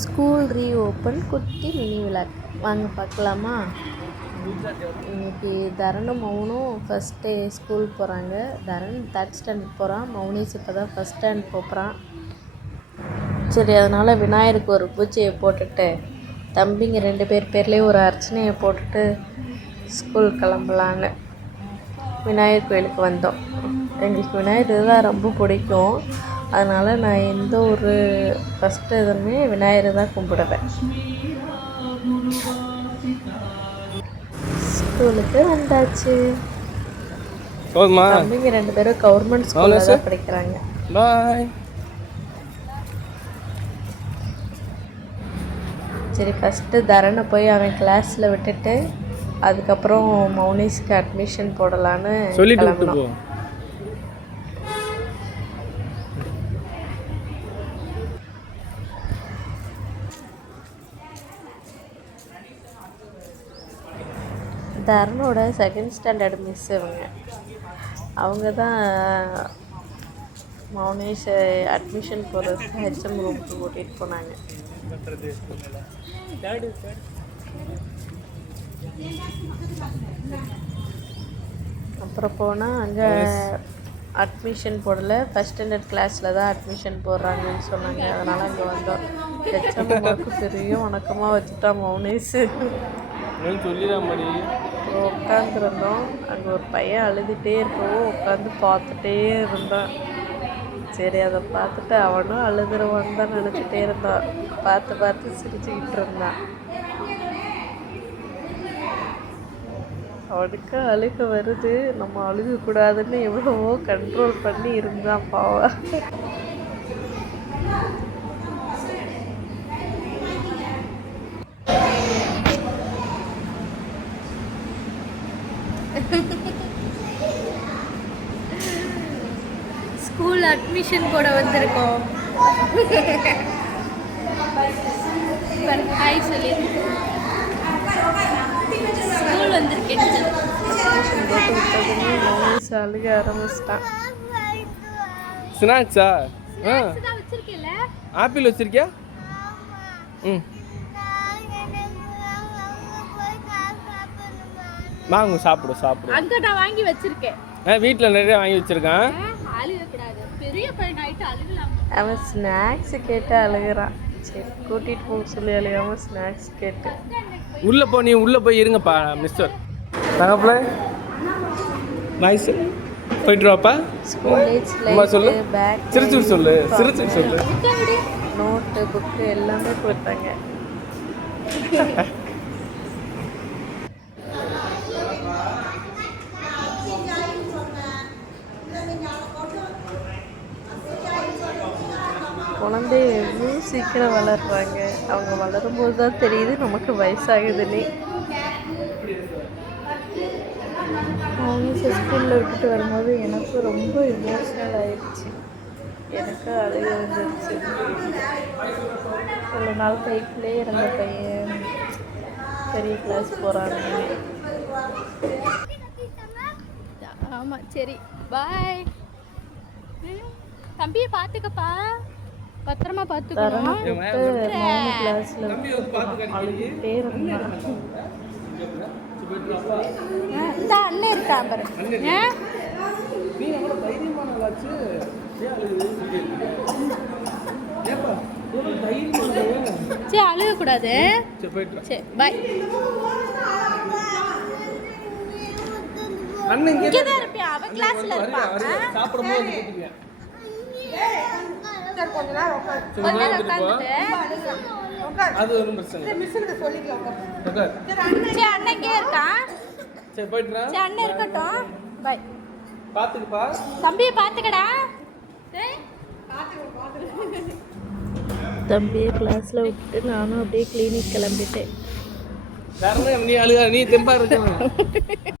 School reopen குட்டி mini vlog வாங்க பார்க்கலாமா. இன்னைக்கு தரனும் மௌனும் ஃபஸ்ட் டே ஸ்கூல் போகிறாங்க. தரன் 3rd ஸ்டாண்டர்ட் போகிறான். மௌனீஸ் இப்போ தான் ஃபஸ்ட் ஸ்டாண்ட் போகிறான். சரி, அதனால் விநாயகருக்கு ஒரு பூஜையை போட்டுட்டு தம்பிங்க 2 பேர்லேயும் ஒரு அர்ச்சனையை போட்டுட்டு ஸ்கூல் கிளம்பலான்னு விநாயகர் கோயிலுக்கு வந்தோம். எங்களுக்கு விநாயகர் தான் ரொம்ப பிடிக்கும். அதனால் நான் எந்த ஒரு ஃபஸ்ட்டு இதுவுமே விநாயகர் தான் கும்பிடுவேன். ஸ்கூலுக்கு வந்தாச்சு. தம்பிங்க 2 பேரும் கவர்மெண்ட் ஸ்கூலில் தான் படிக்கிறாங்க. சரி, ஃபஸ்ட்டு தரனை போய் அவன் கிளாஸில் விட்டுட்டு அதுக்கப்புறம் மௌனீஸ்க்கு அட்மிஷன் போடலான்னு கிளம்பணும். தரனோட 2nd ஸ்டாண்டர்ட் மிஸ் அவங்க தான் மௌனீஷை அட்மிஷன் போடுறதுக்கு ஹெச்எம் ரூமுக்கு கூட்டிகிட்டு போனாங்க. அப்புறம் போனால் அங்கே அட்மிஷன் போடலை. 1st ஸ்டாண்டர்ட் கிளாஸில் தான் அட்மிஷன் போடுறாங்கன்னு சொன்னாங்க. அதனால் அங்கே வந்தோம். ஹெச்எம்க்கு பெரிய வணக்கமாக வச்சுட்டா மௌனீஸு. உட்காந்துருந்தோம். அங்கே ஒரு பையன் அழுதுகிட்டே இருக்கவும் உட்காந்து பார்த்துட்டே இருந்தான். சரி, அதை பார்த்துட்டு அவனும் அழுதுருவான்னு தான் நினச்சிட்டே இருந்தான். பார்த்து சிரிச்சுக்கிட்டு இருந்தான். அவனுக்கு அழுக வருது, நம்ம அழுகக்கூடாதுன்னு எவ்வளவோ கண்ட்ரோல் பண்ணி இருந்தான் பாவம். ஸ்கூல் அட்மிஷன் போட வந்திருக்கோம். ஹாய் சொல்லி ஸ்கூல் வந்திருக்கேன். அழுக ஆரம்பிச்சிட்டான். ஸ்நாக்ஸா? ஆப்பிள் வச்சிருக்கியா? வாங்க சாப்பிடு. அங்க நான் வாங்கி வச்சிருக்கேன். வீட்டில் நிறைய வாங்கி வச்சிருக்கேன். பெரிய பையன் ஆயிட்டு அழுகலாம். அவன் ஸ்நாக்ஸ் கேட்டு அழுகிறான். சரி, கூட்டிட்டு போக சொல்லி அழுகாம ஸ்நாக்ஸ் கேட்டு நீ உள்ள போய் இருங்கப்பா மிஸ்டர் தங்கப்பிள்ள. நைஸ், போயிட்டு வாப்பா. சொல்லு, சிரிச்சு சொல்லு. நோட்டு புக்கு எல்லாமே கொடுத்தாங்க. குழந்தை எவ்வளோ சீக்கிரம் வளர்றாங்க. அவங்க வளரும்போது தான் தெரியுது நமக்கு வயசாகுதுன்னே. அவங்க ஸ்கூலில் விட்டுட்டு வரும்போது எனக்கு ரொம்ப எமோஷ்னல் ஆயிடுச்சு. எனக்கு அழுக வந்துருச்சு. இவ்வளோ நாள் கைக்குள்ளே இருந்த பையன் பெரிய கிளாஸ் போகிறாங்க. ஆமாம், சரி, பாய். தம்பியை பார்த்துக்கப்பா, பத்திரமா பார்த்துக்கணும். கிளாஸ்ல அழுகிட்டே இருந்தான். இந்த அண்ணன் இருக்கா பாருங்க. சரி, அழுகக்கூடாது. சரி, பாய். இங்கே தான் இருப்பியா? அவன் கிளாஸ்ல இருப்பான். கொஞ்ச நேரம் உட்காந்துட்டு அது ஒரு பிரச்சனை. மிஸ்ஸுக்கு சொல்லிக்கலாம். சரி, அண்ணன் கே இருக்கான். சரி, போய்ட்றா. சரி, அண்ணன் இருக்கட்டும். பை. பாத்துக்கப்பா. தம்பியை பாத்துக்கடா. தம்பியை கிளாஸ்ல விட்டுட்டு நானும் அப்படியே கிளினிக் கிளம்பிட்டேன். நீ அழுகா, நீ தெம்பா இருக்க.